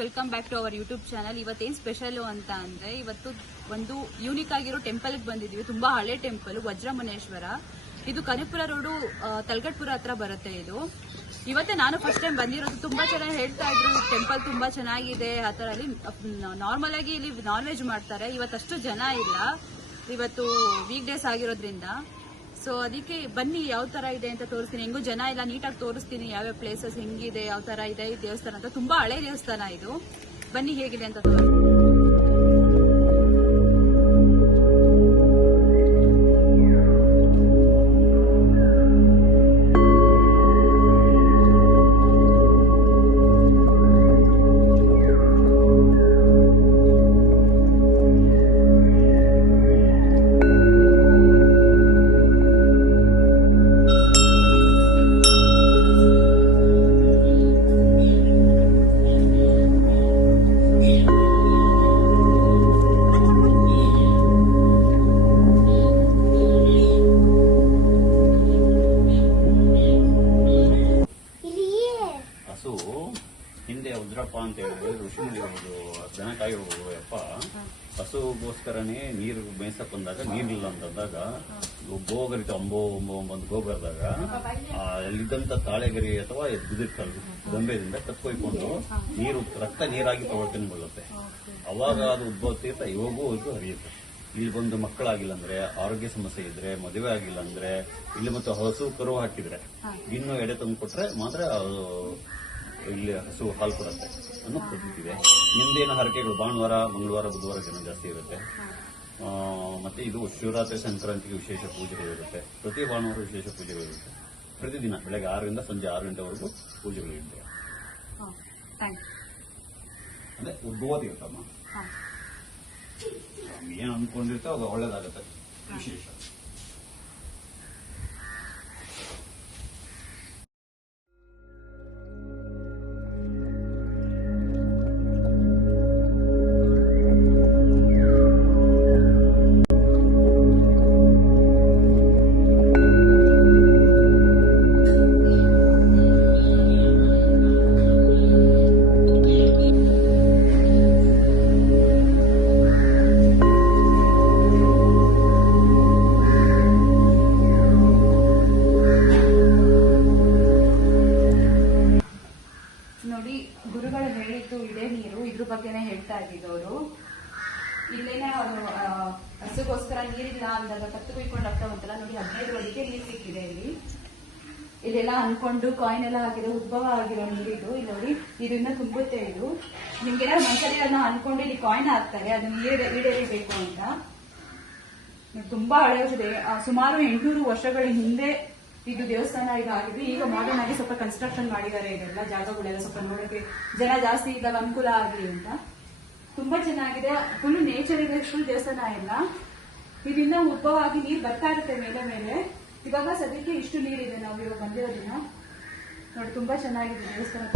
Welcome back to our YouTube channel. ಇವತ್ತೇನು special ಅಂತ ಅಂದ್ರೆ ಇವತ್ತು ಒಂದು ಯೂನಿಕ್ ಆಗಿರೋ ಟೆಂಪಲ್ ಬಂದಿದೀವಿ. ತುಂಬಾ ಹಳೆ ಟೆಂಪಲ್ ವಜ್ರಮುನೇಶ್ವರ. ಇದು ಕನಕಪುರ ರೋಡು ತಲಗಟ್ಪುರ ಹತ್ರ ಬರುತ್ತೆ. ಇದು ಇವತ್ತೇ ನಾನು ಫಸ್ಟ್ ಟೈಮ್ ಬಂದಿರೋದು. ತುಂಬಾ ಚೆನ್ನಾಗಿ ಹೇಳ್ತಾ ಇದ್ರು ಟೆಂಪಲ್ ತುಂಬಾ ಚೆನ್ನಾಗಿದೆ ಆ ತರ. ಅಲ್ಲಿ ನಾರ್ಮಲ್ ಆಗಿ ಇಲ್ಲಿ ನಾನ್ ವೆಜ್ ಮಾಡ್ತಾರೆ. ಇವತ್ತಷ್ಟು ಜನ ಇಲ್ಲ, ಇವತ್ತು ವೀಕ್ ಡೇಸ್ ಆಗಿರೋದ್ರಿಂದ. ಸೊ ಅದಕ್ಕೆ ಬನ್ನಿ ಯಾವ ತರ ಇದೆ ಅಂತ ತೋರಿಸ್ತೀನಿ. ಹೆಂಗೂ ಜನ ಇಲ್ಲ, ನೀಟಾಗಿ ತೋರಿಸ್ತೀನಿ ಯಾವ್ಯಾವ ಪ್ಲೇಸಸ್ ಹೆಂಗಿದೆ, ಯಾವ ತರ ಇದೆ ಈ ದೇವಸ್ಥಾನ ಅಂತ. ತುಂಬಾ ಹಳೆ ದೇವಸ್ಥಾನ ಇದು. ಬನ್ನಿ ಹೇಗಿದೆ ಅಂತ ತೋರಿಸ್ತೀನಿ. ಹಿಂದೆ ಉದ್ರಪ್ಪ ಅಂತ ಹೇಳಿದ್ರೆ ಋಷಿಮುನಿಗಳು ದನ ಕಾಯಿರ್ಬೋದು ಯಪ್ಪ ಹಸುಗೋಸ್ಕರನೇ ನೀರು ಮೇಯ್ಸಕ್ ಬಂದಾಗ ನೀರಿಲ್ಲ ಅಂತಂದಾಗ ಗೋಗರಿತ ಅಂಬೋ ಒಂದು ಗೋಗರದಾಗ ಅಲ್ಲಿದ್ದಂತ ತಾಳೆಗರಿ ಅಥವಾ ಬಿದಿರ್ಕಲ್ಲು ಗೊಂಬೆದಿಂದ ಕತ್ಕೊಯ್ಕೊಂಡು ನೀರು ರಕ್ತ ನೀರಾಗಿ ಪ್ರವರ್ತನೆ ಬರುತ್ತೆ. ಅವಾಗ ಅದು ಉದ್ಭವ ತೀರ್ಥ ಇವಾಗೂ ಇದು ಹರಿಯುತ್ತೆ. ಇಲ್ಲಿ ಬಂದು ಮಕ್ಕಳಾಗಿಲ್ಲ ಅಂದ್ರೆ, ಆರೋಗ್ಯ ಸಮಸ್ಯೆ ಇದ್ರೆ, ಮದುವೆ ಆಗಿಲ್ಲ ಅಂದ್ರೆ, ಇಲ್ಲಿ ಮತ್ತು ಹಸು ಕರು ಹಾಕಿದ್ರೆ ಇನ್ನು ಎಡೆ ತಂದು ಕೊಟ್ರೆ ಮಾತ್ರ ಅದು ಇಲ್ಲಿ ಹಸು ಹಾಲು ಕೊಡುತ್ತೆ ಅನ್ನೋ ಪದ್ಧತಿ ಇದೆ. ನಿಮ್ದೇನು ಹರಕೆಗಳು ಭಾನುವಾರ, ಮಂಗಳವಾರ, ಬುಧವಾರ ಜನ ಜಾಸ್ತಿ ಇರುತ್ತೆ. ಮತ್ತೆ ಇದು ಶಿವರಾತ್ರಿ, ಸಂಕ್ರಾಂತಿಗೆ ವಿಶೇಷ ಪೂಜೆಗಳಿರುತ್ತೆ. ಪ್ರತಿ ಭಾನುವಾರ ವಿಶೇಷ ಪೂಜೆಗಳಿರುತ್ತೆ. ಪ್ರತಿದಿನ ಬೆಳಗ್ಗೆ 6 ರಿಂದ ಸಂಜೆ 6 ಗಂಟೆವರೆಗೂ ಪೂಜೆಗಳಿರುತ್ತೆ. ಅಂದ್ರೆ ಉದ್ಭವ ತೀರ್ಥಮ್ಮ ಏನ್ ಅನ್ಕೊಂಡಿರ್ತೋ ಅದು ಒಳ್ಳೇದಾಗತ್ತೆ. ವಿಶೇಷ ನೋಡಿ, ಗುರುಗಳು ಹೇಳಿದ್ದು ಇದೇ ನೀರು, ಇದ್ರ ಬಗ್ಗೆನೇ ಹೇಳ್ತಾ ಇದ್ದಿದ್ದವರು. ಇಲ್ಲೇನೆ ಅವರು ಹಸುಗೋಸ್ಕರ ನೀರಿಲ್ಲ ಅಂದಾಗ ಕತ್ತು ಕುಯ್ಕೊಂಡು ರಕ್ತ ಬಂತಲ್ಲ ನೋಡಿ, 15 ಅಡಿಗೆ ನೀರು ಸಿಕ್ಕಿದೆ ಇಲ್ಲಿ. ಇದೆಲ್ಲ ಅನ್ಕೊಂಡು ಕಾಯಿನ್ ಎಲ್ಲ ಹಾಕಿದೆ, ಉದ್ಭವ ಆಗಿರೋ ನೀರಿದು. ಇಲ್ಲಿ ನೋಡಿ, ಇದು ಇನ್ನ ತುಂಬುತ್ತೆ. ಇದು ನಿಮ್ಗೆಲ್ಲ ಮನಸ್ಸಲ್ಲಿ ಅನ್ಕೊಂಡು ಇಲ್ಲಿ ಕಾಯಿನ್ ಹಾಕ್ತಾರೆ, ಅದನ್ನ ಈಡೇರಿಬೇಕು ಅಂತ. ತುಂಬಾ ಹಳೆಯದಿದೆ. ಸುಮಾರು 800 ವರ್ಷಗಳ ಹಿಂದೆ ಇದು ದೇವಸ್ಥಾನ ಇದಾಗಿದೆ. ಈಗ ಮಾಡರ್ನ್ ಆಗಿ ಸ್ವಲ್ಪ ಕನ್ಸ್ಟ್ರಕ್ಷನ್ ಮಾಡಿದ್ದಾರೆ. ಇದೆಲ್ಲ ಜಾಗಗಳೆಲ್ಲ ಸ್ವಲ್ಪ ನೋಡಕ್ಕೆ ಜನ ಜಾಸ್ತಿ ಇದ್ದಾಗ ಅನುಕೂಲ ಆಗಲಿ ಅಂತ. ತುಂಬಾ ಚೆನ್ನಾಗಿದೆ. ಫುಲ್ ನೇಚರ್ ಇದೆ. ಫುಲ್ ದೇವಸ್ಥಾನ ಎಲ್ಲ ಇದರಿಂದ ಉದ್ಭವ ಆಗಿ ನೀರು ಬರ್ತಾ ಇರುತ್ತೆ ಮೇಲೆ ಮೇಲೆ. ಇವಾಗ ಸದ್ಯಕ್ಕೆ ಇಷ್ಟು ನೀರಿದೆ. ನಾವು ಇವಾಗ ಬಂದಿರೋದಿನ ನೋಡಿ, ತುಂಬಾ ಚೆನ್ನಾಗಿದೆ ದೇವಸ್ಥಾನ.